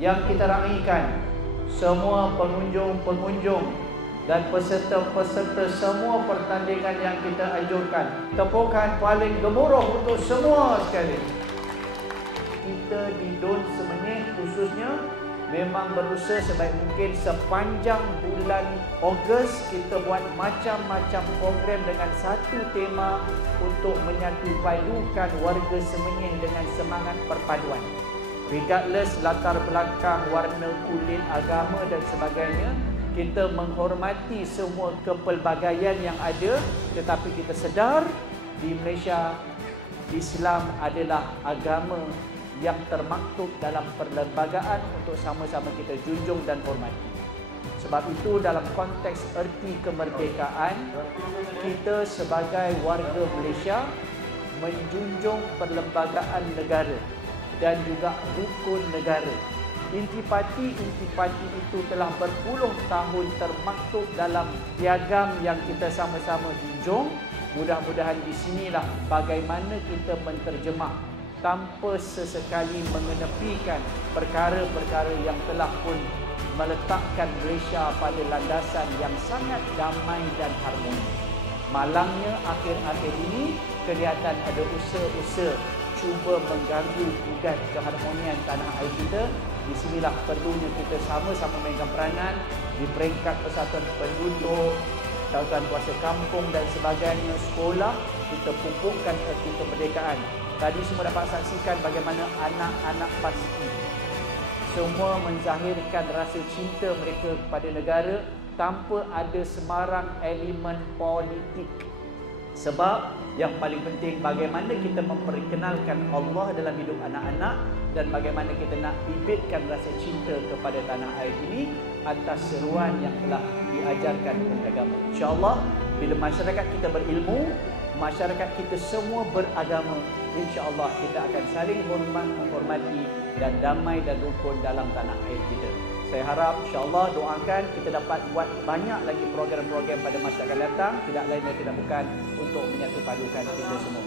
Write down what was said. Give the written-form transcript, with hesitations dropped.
Yang kita raikan semua pengunjung-pengunjung dan peserta-peserta semua pertandingan yang kita anjurkan. Tepukan paling gemuruh untuk semua sekali. Kita di Dun Semenyih khususnya memang berusaha sebaik mungkin sepanjang bulan Ogos kita buat macam-macam program dengan satu tema untuk menyatu padukan warga Semenyih dengan semangat perpaduan. Regardless latar belakang, warna kulit, agama dan sebagainya, kita menghormati semua kepelbagaian yang ada, tetapi kita sedar di Malaysia Islam adalah agama yang termaktub dalam perlembagaan untuk sama-sama kita junjung dan hormati. Sebab itu dalam konteks erti kemerdekaan, kita sebagai warga Malaysia menjunjung perlembagaan negara dan juga rukun negara. Intipati-intipati itu telah berpuluh tahun termaktub dalam piagam yang kita sama-sama junjung. Mudah-mudahan di sinilah bagaimana kita menterjemah tanpa sesekali mengenepikan perkara-perkara yang telah pun meletakkan Malaysia pada landasan yang sangat damai dan harmoni. Malangnya akhir-akhir ini kelihatan ada usaha-usaha cuba mengganggu gugat keharmonian tanah air kita. Di sinilah perlunya kita sama-sama mainkan peranan di peringkat persatuan penduduk, tautan kuasa kampung dan sebagainya, sekolah, kita pupukkan erti kemerdekaan. Tadi semua dapat saksikan bagaimana anak-anak pasti semua menzahirkan rasa cinta mereka kepada negara tanpa ada sebarang elemen politik. Sebab yang paling penting bagaimana kita memperkenalkan Allah dalam hidup anak-anak dan bagaimana kita nak bibitkan rasa cinta kepada tanah air ini atas seruan yang telah diajarkan oleh agama. InsyaAllah bila masyarakat kita berilmu, masyarakat kita semua beragama, insyaAllah kita akan saling menghormati dan damai dan rukun dalam tanah air kita. Saya harap insyaAllah doakan kita dapat buat banyak lagi program-program pada masa akan datang. Tidak lain dan tidak bukan untuk menyatu padukan kita semua.